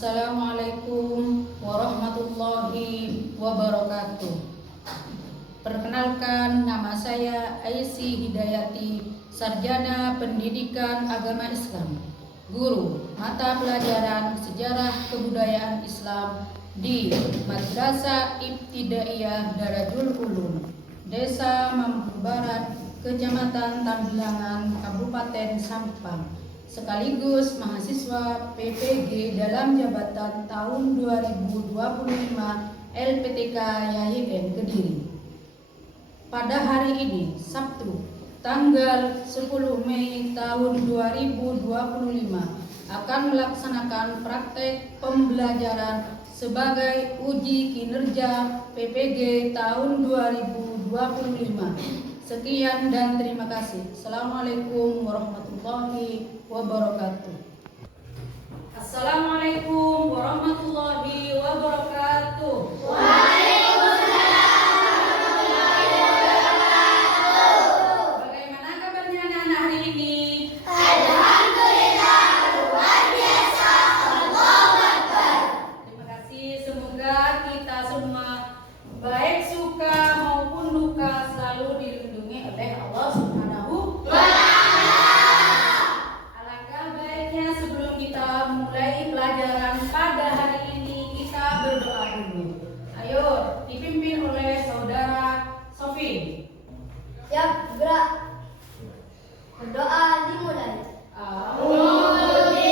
Assalamualaikum warahmatullahi wabarakatuh. Perkenalkan, nama saya Aisy Hidayati, Sarjana Pendidikan Agama Islam, guru mata pelajaran Sejarah Kebudayaan Islam di Madrasah Ibtidaiyah Darajul Ulum, Desa Mampuru Barat, Kecamatan Tambilangan, Kabupaten Sampang, sekaligus mahasiswa PPG dalam jabatan tahun 2025 LPTK YIN Kediri. Pada hari ini, Sabtu, tanggal 10 Mei tahun 2025, akan melaksanakan praktek pembelajaran sebagai uji kinerja PPG tahun 2025. Sekian dan terima kasih. Assalamualaikum warahmatullahi wabarakatuh. Assalamualaikum warahmatullahi wabarakatuh. Waalaikumsalam warahmatullahi wabarakatuh. Bagaimana kabarnya anak-anak hari ini? Alhamdulillah, luar biasa. Allahu Akbar. Terima kasih. Semoga kita semua baik suka maupun duka selalu dilindungi oleh Allah Subhanahu wa Ta'ala. Alangkah baiknya sebelum kita mulai pelajaran pada hari ini, kita berdoa dulu. Ayo, dipimpin oleh saudara Sofi. Siap, gerak. Berdoa dimulai. Bismillahirrahmanirrahim.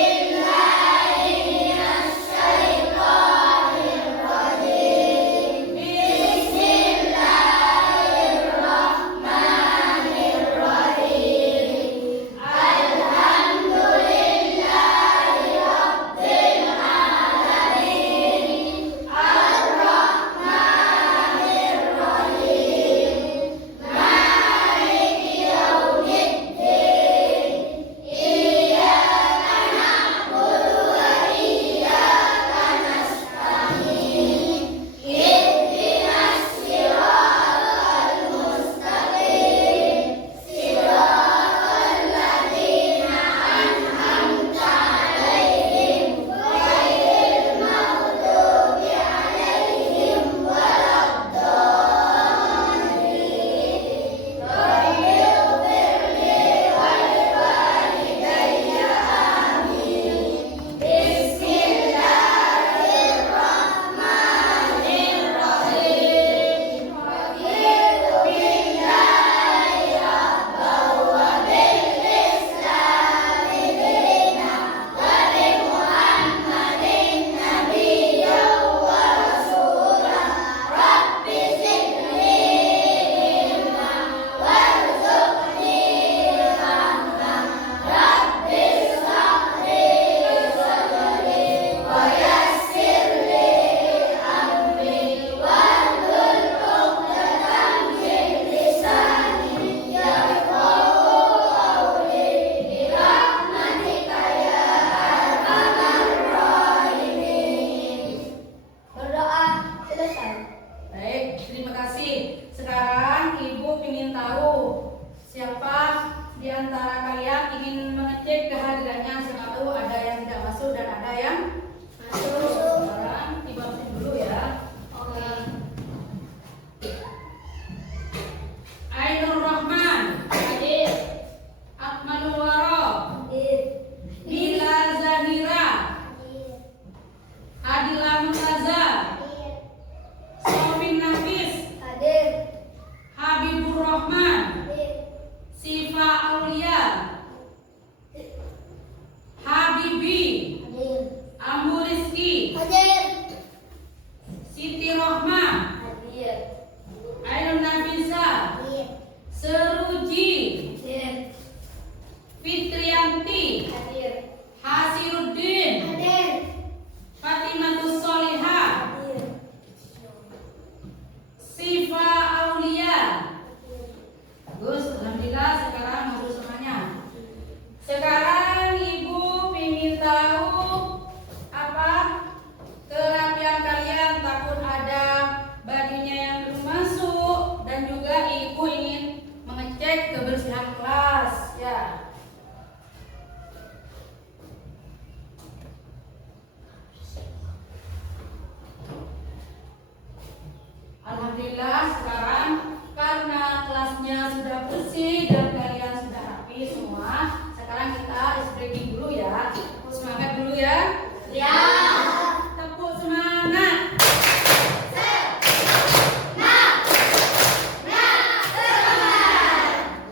Tepuk semangat.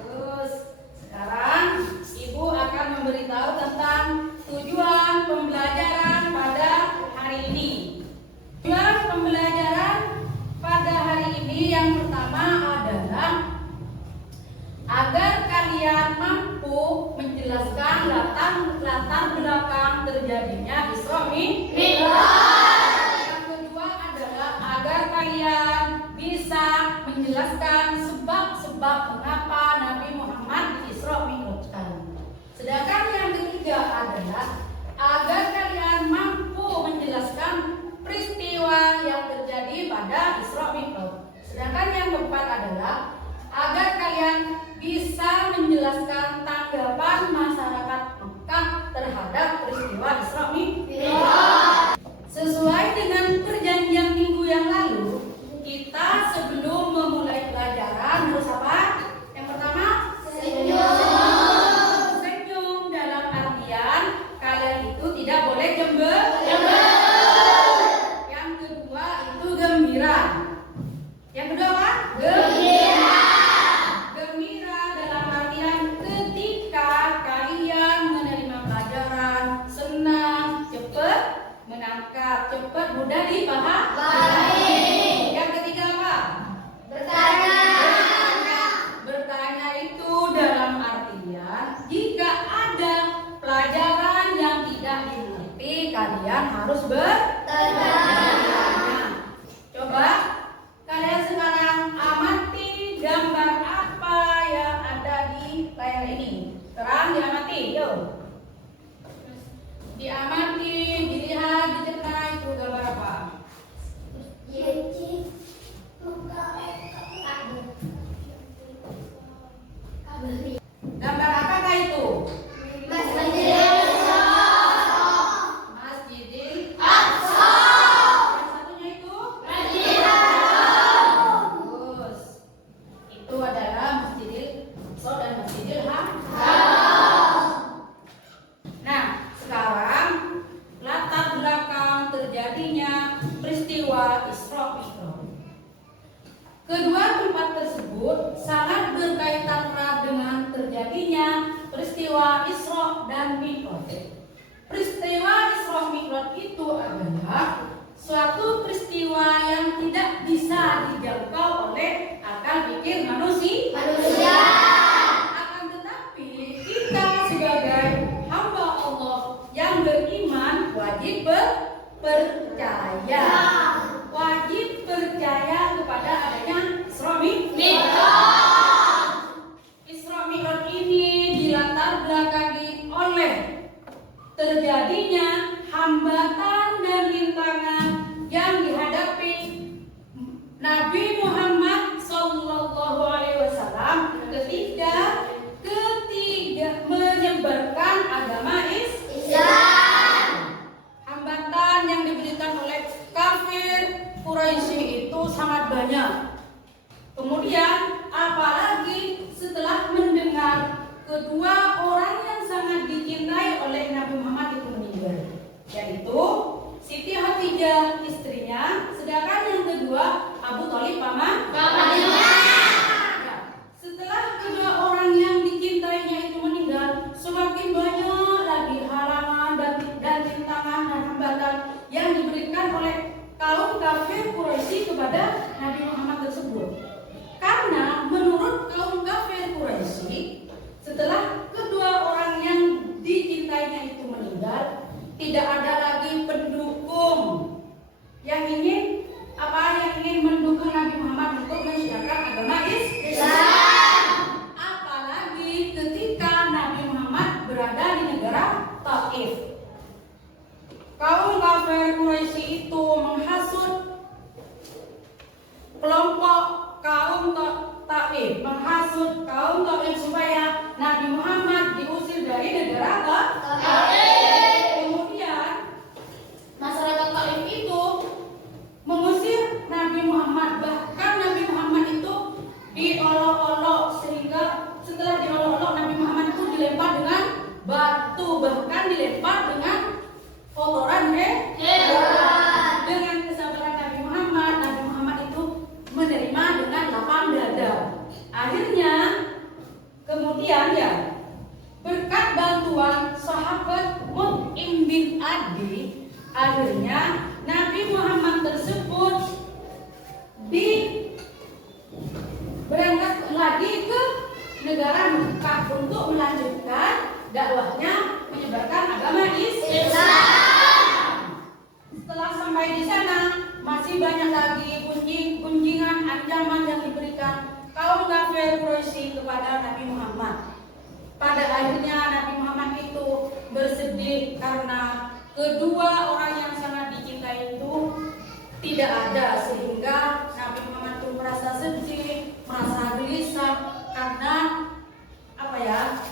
Terus sekarang Ibu akan memberitahu tentang tujuan pembelajaran pada hari ini. Tujuan pembelajaran pada hari ini yang pertama adalah agar kalian mampu menjelaskan latar belakang terjadinya Isra Mi'raj. Yang kedua adalah agar kalian bisa menjelaskan sebab-sebab mengapa Nabi Muhammad di Isra Mi'rajkan. Sedangkan yang ketiga adalah agar kalian mampu menjelaskan peristiwa yang terjadi pada Isra Mi'raj. Sedangkan yang keempat adalah agar kalian bisa menjelaskan tanggapan masyarakat Mekah terhadap peristiwa Isra Mi'raj. Sesuai dengan perjanjian minggu yang lalu, kita sebelum memulai pelajaran harus apa? Yang pertama, senyum dalam artian kalian itu tidak boleh jember. Yang kedua itu gembira. Yang kedua apa? Gembira dalam artian ketika kalian menerima pelajaran senang, cepat menangkap, cepat mudah dipahami. Yang ketiga apa? Bertanya itu dalam artian jika ada pelajaran yang tidak dimengerti, kalian harus bertanya. Coba kalian sekarang amati gambar apa yang ada di layar ini. Sekarang diamati, yuk. Diamati, dilihat, dicerna itu gambar apa? Gambar apakah itu? Masjidil Aqsa. Yang satunya itu? Bagus. Itu adalah Masjidil Aqsa dan Masjidil Haram. Nah, sekarang latar belakang terjadinya peristiwa Isra Mi'raj. Kedua tempat tersebut sangat berkaitan erat dengan terjadinya peristiwa Isra dan Mi'raj. Peristiwa Isra Mi'raj itu adalah suatu peristiwa yang tidak bisa dijangkau oleh akal pikir manusia. Akan tetapi kita sebagai hamba Allah yang beriman wajib percaya. Wajib percaya kepada adanya Isra Mi'raj. Isra Mi'raj ini dilatar belakangi oleh terjadinya hambatan dan rintangan yang dihadapi Nabi Muhammad SAW ketika menyebarkan agama Islam. Hambatan yang diberikan oleh kafir Quraisy itu sangat banyak. Kemudian apalagi setelah mendengar kedua orang yang sangat dicintai oleh Nabi Muhammad itu meninggal, yaitu Siti Khadijah istrinya, sedangkan yang kedua Abu Thalib pamannya. Setelah kedua orang yang dicintainya itu meninggal, semakin banyak lagi halangan dan rintangan dan hambatan yang diberikan oleh kaum kafir Quraisy kepada Nabi Muhammad tersebut. Karena menurut kaum kafir Quraisy, setelah kedua orang yang dicintainya itu meninggal, tidak ada lagi pendukung yang ingin mendukung Nabi Muhammad untuk menyiarkan agama Islam. Apalagi ketika Nabi Muhammad berada di negara Taif. Kaum kafir Quraisy itu menghasut kelompok kaum Taif, menghasut kaum Taif supaya Nabi Muhammad diusir dari negara Taif. Kemudian masyarakat Taif itu mengusir Nabi Muhammad, bahkan Nabi Muhammad itu diolok-olok, sehingga setelah diolok-olok Nabi Muhammad itu dilempar dengan batu, bahkan dilempar dengan kotoran Akhirnya Nabi Muhammad tersebut berangkat lagi ke negara Mekah untuk melanjutkan dakwahnya menyebarkan agama Islam. Setelah sampai di sana masih banyak lagi kunjingan ancaman yang diberikan kaum kafir Quraisy kepada Nabi Muhammad. Pada akhirnya Nabi Muhammad itu bersedih karena kedua orang yang sangat dicintai itu tidak ada, sehingga Nabi Muhammad itu merasa sedih, merasa gelisah karena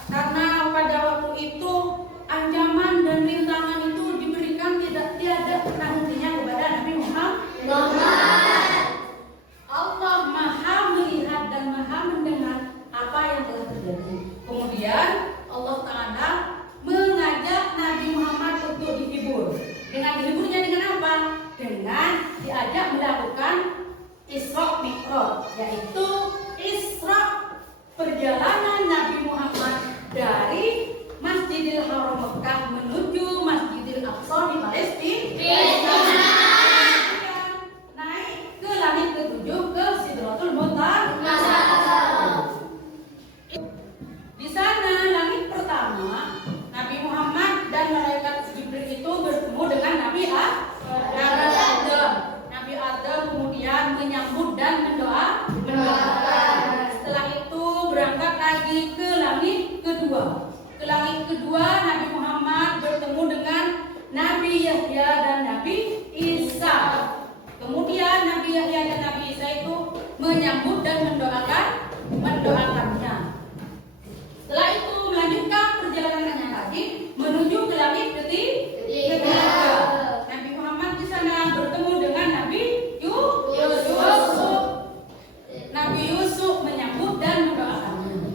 karena pada waktu itu ancaman dan rintangan itu diberikan tiada pernah hentinya kepada Nabi Muhammad. Allah Maha melihat dan Maha mendengar apa yang telah terjadi. Kemudian Allah Ta'ala mengajak Nabi Muhammad untuk dihibur. Dengan dihiburnya dengan apa? Dengan diajak melakukan Isra Mi'raj, yaitu Isra, perjalanan Nabi Muhammad dari Masjidil Haram Mekah menuju Masjidil Aqsa di Palestina. Naik ke langit ketujuh ke Sidratul Muntaha. Di sana langit pertama Nabi Muhammad dan malaikat Jibril itu bertemu dengan Nabi Adam. Nabi Adam kemudian menyambut dan mendoakan. Setelah itu berangkat lagi ke langit kedua. Ke langit kedua Nabi Muhammad bertemu dengan Nabi Yahya dan Nabi Isa. Kemudian Nabi Yahya dan Nabi Isa itu menyambut dan mendoakannya. Setelah itu melanjutkan perjalanannya lagi menuju ke langit ketiga. Nabi Muhammad di sana bertemu dengan Nabi Yusuf. Nabi Yusuf menyambut dan mendoakannya.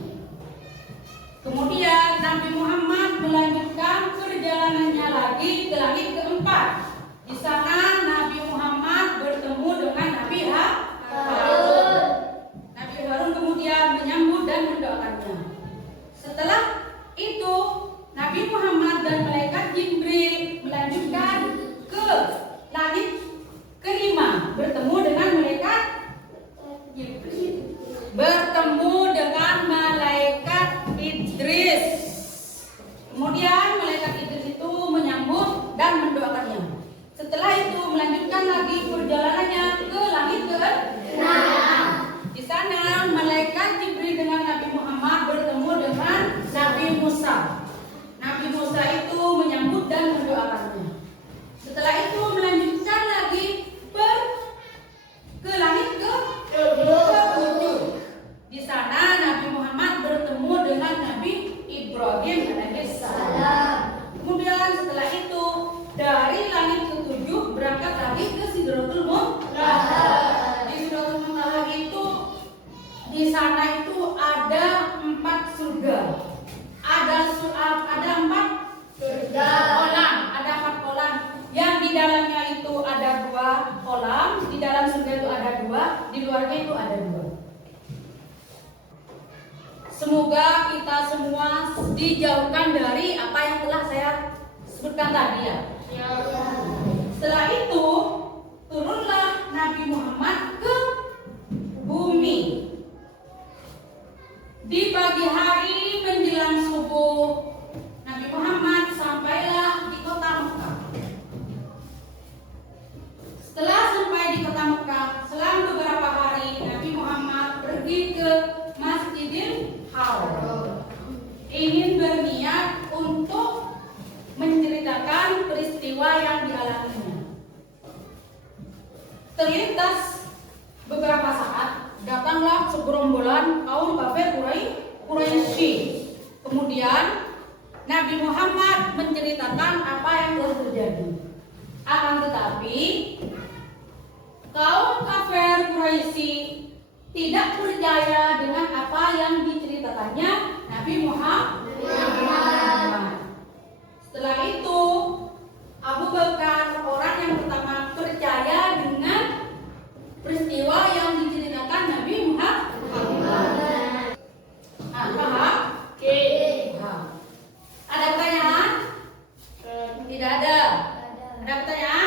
Kemudian Nabi Muhammad melanjutkan perjalanannya lagi ke langit keempat. Di sana Nabi Muhammad bertemu dengan Nabi Harun. Nabi Harun kemudian menyambut dan mendoakannya. Setelah itu Nabi Muhammad dan malaikat Jibril melanjutkan ke langit kelima, bertemu dengan malaikat Jibril, bertemu dengan malaikat Idris. Kemudian malaikat Idris itu menyambut dan mendoakannya. Setelah itu melanjutkan lagi perjalanannya ke langit ke-6. Di sana malaikat Jibril dengan Nabi Muhammad bertemu dengan Nabi Musa. Nabi Musa itu menyambut dan mendoakannya. Setelah itu melanjutkan lagi ke langit ke-7. Di sana Nabi Muhammad bertemu dengan Nabi Ibrahim alaihissalam. Kemudian setelah itu dari langit ke-7 berangkat lagi ke Sidratul Muntaha. Di Sidratul Muntaha itu di sana itu ada 4 surga. Ada 4 kolam, ada 4 kolam. Yang di dalamnya itu ada 2 kolam, di dalam surga itu ada 2, di luarnya itu ada 2. Semoga kita semua dijauhkan dari apa yang telah saya sebutkan tadi ya. Setelah itu turunlah Nabi Muhammad ke bumi. Di pagi hari menjelang subuh Nabi Muhammad sampailah di kota Mekah. Setelah sampai di kota Mekah, selang beberapa hari Nabi Muhammad pergi ke Masjidil Haram, ingin berniat untuk menceritakan peristiwa yang dialaminya. Terlintas beberapa saat, datanglah segerombolan kaum kafir Quraisy. Kemudian Nabi Muhammad menceritakan apa yang telah terjadi. Akan tetapi kaum kafir Quraisy tidak percaya dengan apa yang diceritakannya Nabi Muhammad. Setelah itu Abu Bakar orang yang pertama percaya dengan peristiwa yang diceritakan Nabi Muhammad. Paham? Ada pertanyaan? Tidak ada. Ada pertanyaan?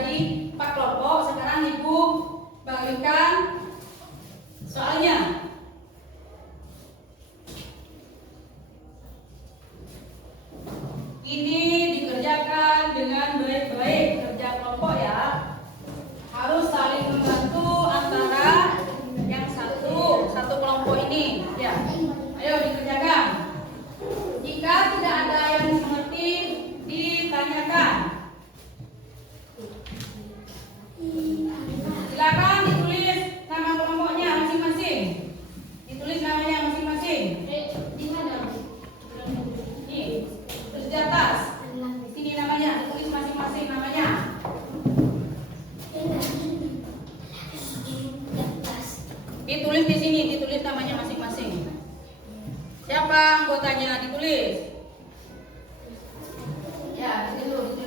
jadi 4 kelompok. Sekarang Ibu bagikan soalnya. Ini dikerjakan dengan baik-baik, kerja kelompok ya. Harus saling membantu antara yang satu kelompok ini. Ya, ayo dikerjakan. Jika tidak ada yang mengerti, ditanyakan. Silakan ditulis nama kelompoknya masing-masing. Ditulis namanya masing-masing. Di mana? Nih, terus di atas. Sini namanya, ditulis masing-masing namanya. Ditulis di sini, ditulis namanya masing-masing. Siapa anggotanya ditulis? Ya, ditulis.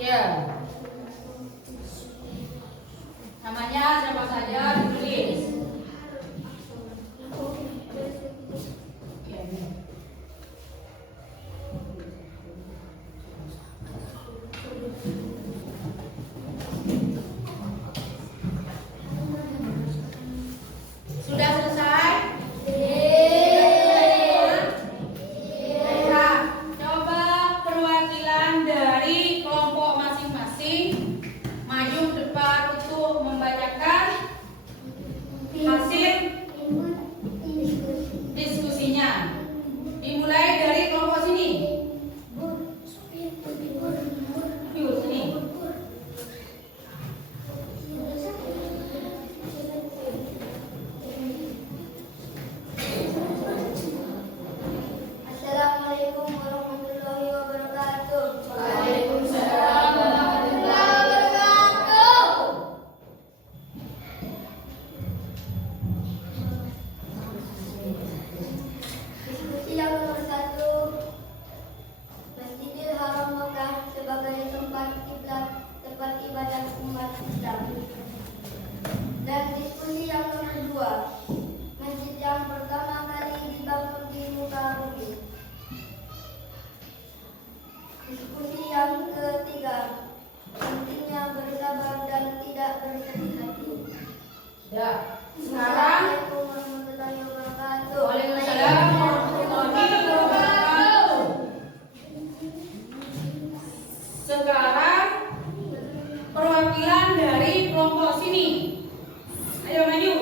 Ya. Namanya siapa saja ditulis. Sudah selesai? Baiklah, coba perwakilan dari kelompok masing-masing maju ke depan untuk membacakan hasil diskusinya. Dimulai dari kelompok sini. Yuk, sini. Assalamualaikum warahmatullahi wabarakatuh. Waalaikumsalam warahmatullahi wabarakatuh. Diskusi yang nomor 1, Masjidil Haram Mekah sebagai tempat kiblat tempat ibadah umat Islam. Dan diskusi yang nomor 2, masjid yang pertama kali dibangun di muka bumi. Diskusi yang ketiga, pentingnya bersabar dan tidak bersedih hati. Ya, sekarang Assalamualaikum warahmatullahi wabarakatuh. Waalaikumsalam warahmatullahi wabarakatuh. Sekarang perwakilan dari kelompok sini. Ayo maju.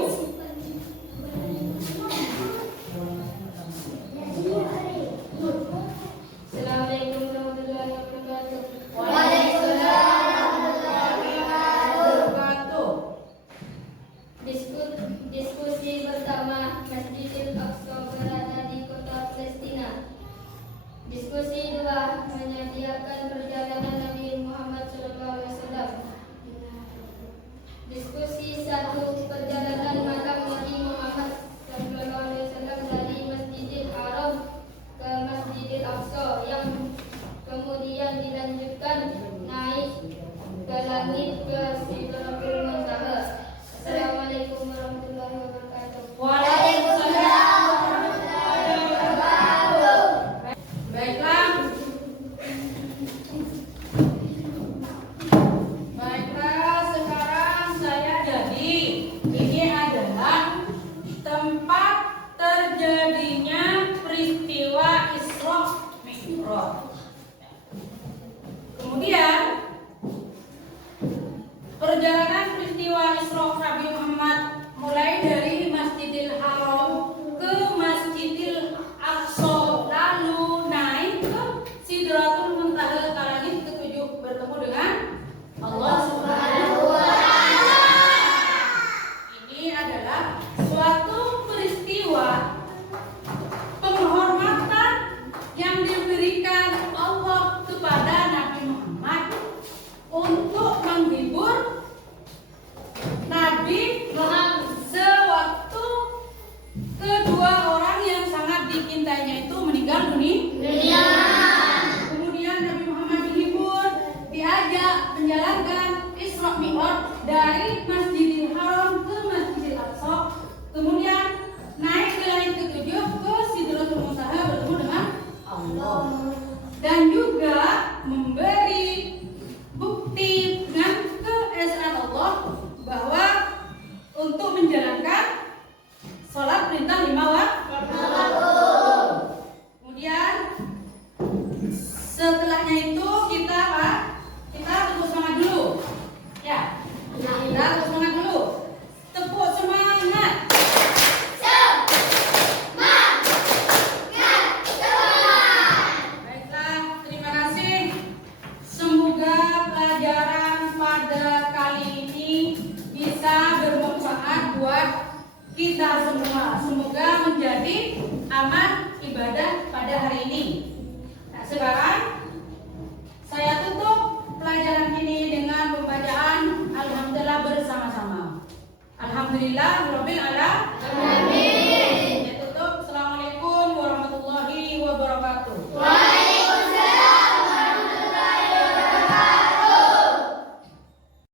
Assalamualaikum warahmatullahi wabarakatuh. Waalaikumsalam warahmatullahi wabarakatuh. Diskusi pertama, Masjidil Aqsa berada di kota Palestina. Diskusi 2, menyediakan perjalanan Nabi Muhammad SAW. Diskusi 1, perjalanan makam Nabi Muhammad SAW dari Masjidil Haram ke Masjidil Aqsa yang kemudian dilanjutkan naik ke langit ke Sidratul Muntaha. Assalamualaikum warahmatullahi wabarakatuh. Waalaikumsalam warahmatullahi wabarakatuh. Baiklah. Baiklah, sekarang saya jadi ini adalah tempat terjadinya peristiwa Isra Mi'raj. Kemudian perjalanan peristiwa Isra Nabi Muhammad mulai dari Masjidil Haram ke Masjidil Aqsa, lalu naik ke Sidratul Muntaha, ke langit ke-7 bertemu dengan Allah Subhanahu wa Ta'ala. Ini adalah suatu peristiwa penghormatan yang diberikan Allah kepada Nabi Muhammad untuk menghibur Nabi Muhammad Ya, tepuk semangat dulu. Tepuk semangat. Baiklah, terima kasih. Semoga pelajaran pada kali ini bisa bermanfaat buat kita semua. Semoga menjadi amal ibadah pada hari ini. Nah, sekarang saya tutup pelajaran ini dengan pembacaan Alhamdulillah bersama-sama. Alhamdulillah